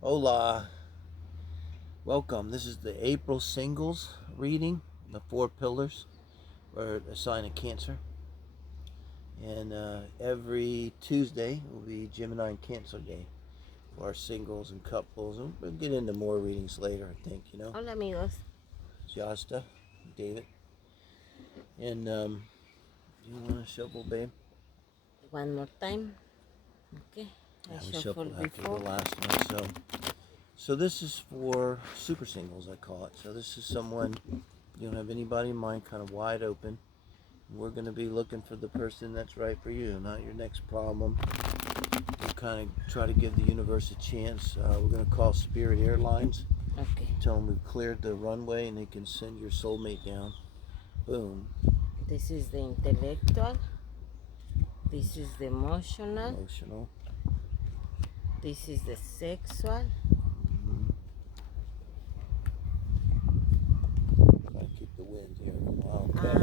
Hola, welcome. This is the April singles reading, the four pillars for a sign of Cancer. And every Tuesday will be Gemini and Cancer Day for our singles and couples. And we'll get into more readings later, I think, Hola amigos. Shasta, David. And do you want to shuffle, babe? One more time. Okay. Yeah, I we shuffled shuffled after the before. last one. So this is for super singles, I call it. So this is someone, you don't have anybody in mind, kind of wide open. We're going to be looking for the person that's right for you, not your next problem. We'll kind of try to give the universe a chance. We're going to call Spirit Airlines. Okay. Tell them we've cleared the runway and they can send your soulmate down. Boom. This is the intellectual. This is the emotional. Emotional. This is the sexual. Mm-hmm. Try to keep the wind here. Wow. Okay.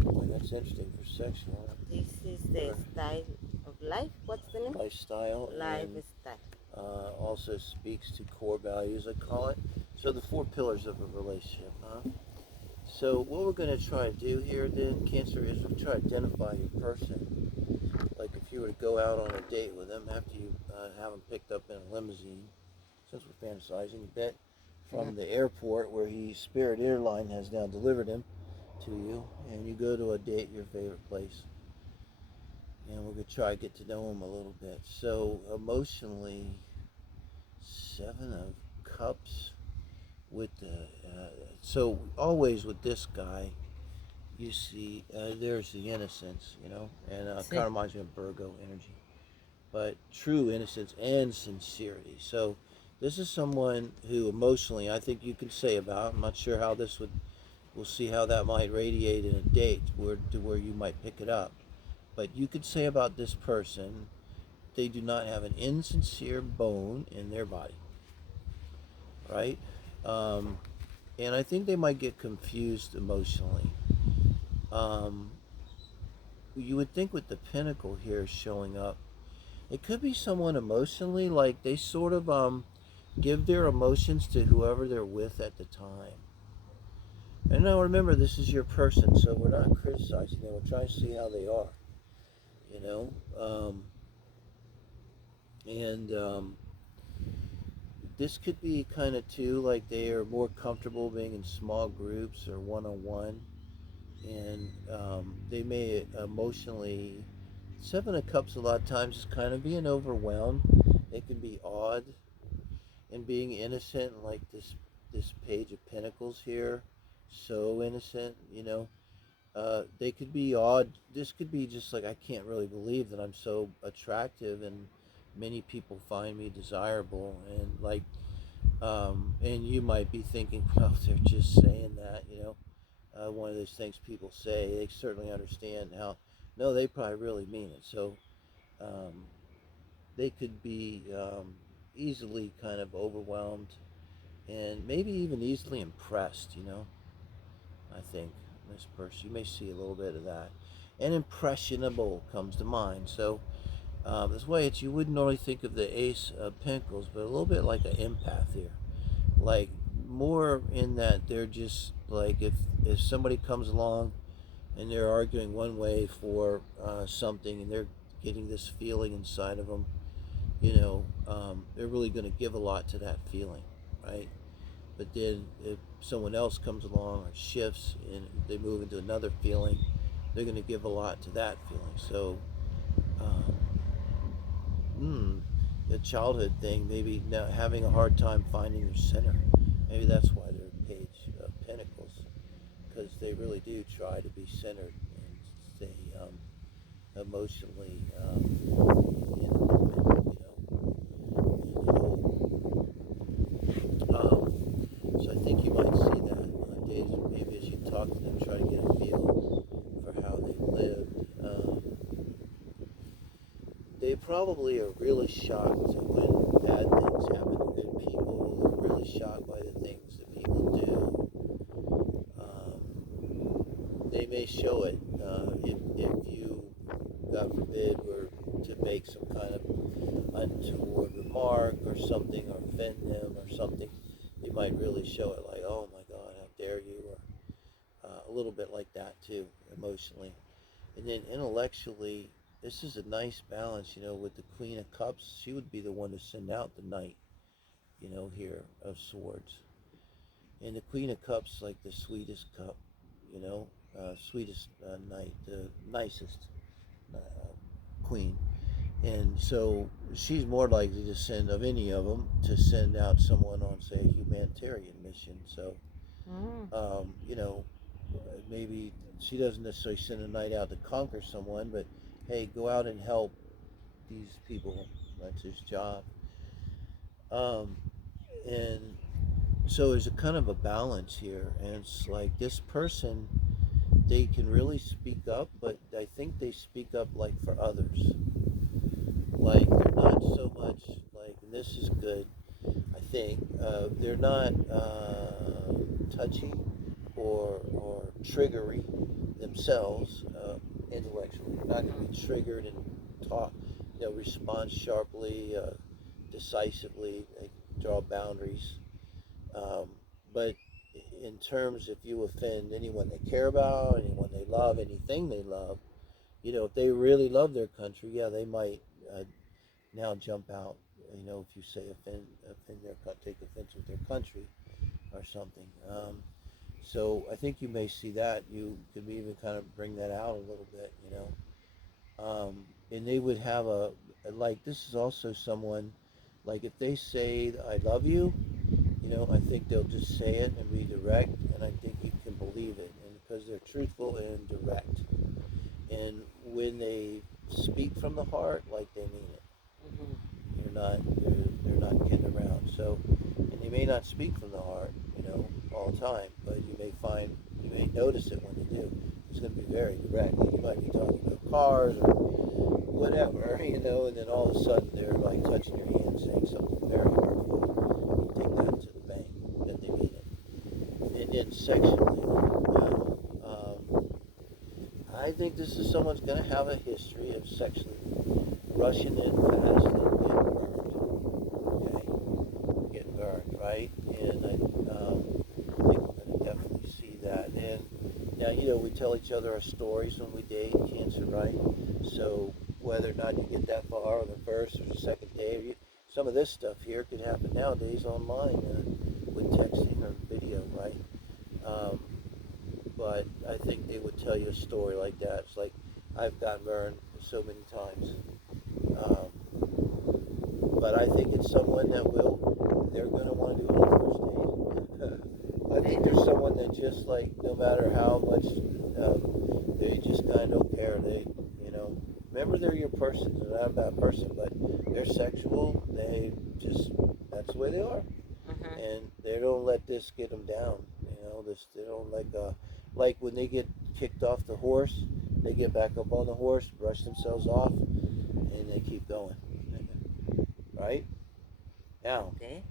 Boy, that's interesting for sexual. This is the style of life. What's the name? Lifestyle. Lifestyle. Also speaks to core values, I call it. So the four pillars of a relationship, huh? So what we're going to try to do here then, Cancer, is we'll try to identify your person. Like if you were to go out on a date with them after you have them picked up in a limousine, since we're fantasizing a bit, from the airport where Spirit Airline has now delivered him to you, and you go to a date at your favorite place. And we're going to try to get to know him a little bit. So emotionally, Seven of Cups with the so always with this guy you see there's the innocence, and kind of reminds me of Virgo energy, but true innocence and sincerity. So this is someone who emotionally, I think you can say about, I'm not sure how this would, we'll see how that might radiate in a date where you might pick it up, but you could say about this person, they do not have an insincere bone in their body, right? um, and I think they might get confused emotionally. Um, you would think with the Pentacle here showing up, it could be someone emotionally, like they sort of give their emotions to whoever they're with at the time. And now remember, this is your person, so we're not criticizing them. We're trying to see how they are, you know. And this could be kind of too like they are more comfortable being in small groups or one on one, and they may emotionally. Seven of Cups a lot of times is kind of being overwhelmed. It can be odd and being innocent, like this Page of Pentacles here, so innocent. They could be odd. This could be just like, I can't really believe that I'm so attractive and many people find me desirable, and like and you might be thinking, well, they're just saying that, one of those things people say. They certainly understand how, no, they probably really mean it. So um, they could be easily kind of overwhelmed and maybe even easily impressed, I think this person, you may see a little bit of that. And impressionable comes to mind. So this way, you wouldn't normally think of the Ace of Pentacles, but a little bit like an empath here. Like more in that they're just like, if somebody comes along and they're arguing one way for something, and they're getting this feeling inside of them, they're really going to give a lot to that feeling, right? But then if someone else comes along or shifts and they move into another feeling, they're going to give a lot to that feeling. So um, the childhood thing, maybe now having a hard time finding their center. Maybe that's why they're Page of Pentacles, because they really do try to be centered and stay emotionally in the moment, and whole. So I think you might see that on days, maybe as you talk to them, try to get a feel for how they lived. They probably are really shocked when bad things happen to good people. They're really shocked by the things that people do. They may show it if you, God forbid, were to make some kind of untoward remark or something, or offend offend them or something, they might really show it like, oh my God, how dare you, or a little bit like that too, emotionally. And then intellectually, this is a nice balance, with the Queen of Cups. She would be the one to send out the Knight, here of Swords. And the Queen of Cups, like the sweetest cup, sweetest knight, the nicest uh, queen. And so she's more likely to send, of any of them, to send out someone on, say, a humanitarian mission. So, Mm. you know, maybe she doesn't necessarily send a knight out to conquer someone, but hey, go out and help these people. That's his job. Um, and so there's a kind of a balance here. And it's like this person, they can really speak up, but I think they speak up like for others. Like they're not so much like, and this is good, I think, they're not touchy or triggery themselves intellectually. They're not going to be triggered and talk, respond sharply, decisively. They draw boundaries. Um, but in terms, if you offend anyone they care about, anyone they love, anything they love, if they really love their country, yeah, they might now jump out. If you say offend their, take offense with their country or something. So I think you may see that. You could even kind of bring that out a little bit. And they would have like, this is also someone, like if they say I love you, I think they'll just say it and be direct, and I think you can believe it, and because they're truthful and direct. And when they speak from the heart, like they mean it. They're not kidding around. So, and they may not speak from the heart, all the time, but you may notice it when they do. It's going to be very direct. Like you might be talking about cars or whatever, and then all of a sudden they're like touching your hand, saying something very hurtful. You take that to the bank that they mean it. And then sexually, I think this is someone's going to have a history of sexually rushing in fast and getting burned. Okay, getting burned, right? And I think we're going to definitely see that. And now, we tell each other our stories when we date Cancer, right? So whether or not you get that far on the first or the second day, some of this stuff here could happen nowadays online with texting or video, right? Um, but I think they would tell you a story like that. It's like, I've gotten burned so many times. But I think it's someone that they're going to want to do it on the first date. I think there's someone that just like, no matter how much, they just kind of don't care. Remember they're your person. They're not a bad person, but they're sexual. That's the way they are. And they don't let this get them down. They don't like when they get kicked off the horse, they get back up on the horse, brush themselves off, and they keep going. Right? Now, Okay.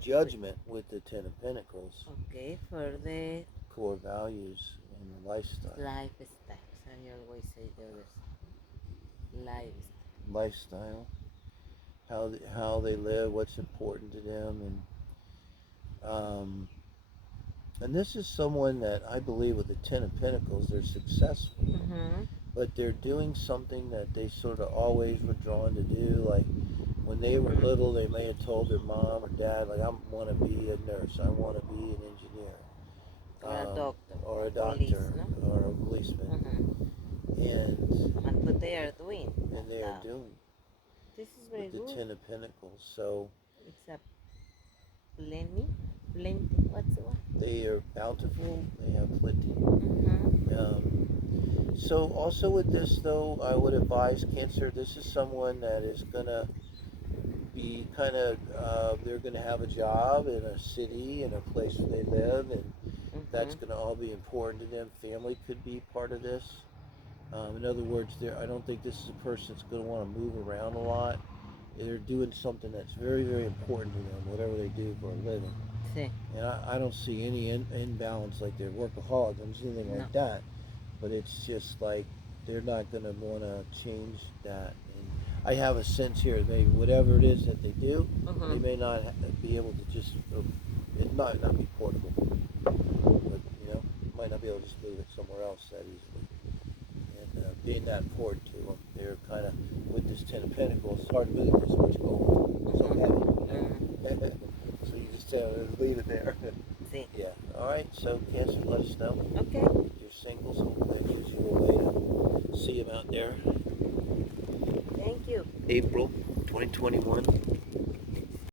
judgment with the Ten of Pentacles, Okay, for the core values and lifestyle. lifestyle. I always say the others. Lifestyle. Lifestyle, how they live, what's important to them, and this is someone that I believe with the Ten of Pentacles, they're successful, but they're doing something that they sort of always were drawn to do. Like when they were little, they may have told their mom or dad, like, I want to be a nurse, I want to be an engineer, Or a doctor. or a Police, doctor, no? or a policeman, And what they are doing. and they are doing This is very with the good. Ten of Pentacles. So It's a plenty. What's the one? they are bountiful, they have plenty. Mm-hmm. So also with this though, I would advise Cancer, this is someone that is going to be kind of, they're going to have a job in a city, in a place where they live, and that's going to all be important to them. Family could be part of this. In other words, I don't think this is a person that's going to want to move around a lot. They're doing something that's very, very important to them, whatever they do for a living. Sí. And I don't see any imbalance like they're workaholics or anything like that. But it's just like they're not going to want to change that. And I have a sense here that maybe whatever it is that they do, they Mhm. may not be able to just, it might not be portable, but might not be able to just move it somewhere else that easily. And being that important to them, they're kind of, with this Ten of Pentacles, it's hard to move this much gold. It's so heavy. So you just leave it there. Sí. Yeah. All right. So Cancer, let us know. Okay. If you're single, so hopefully that gives you a way to see them out there. Thank you. April 2021.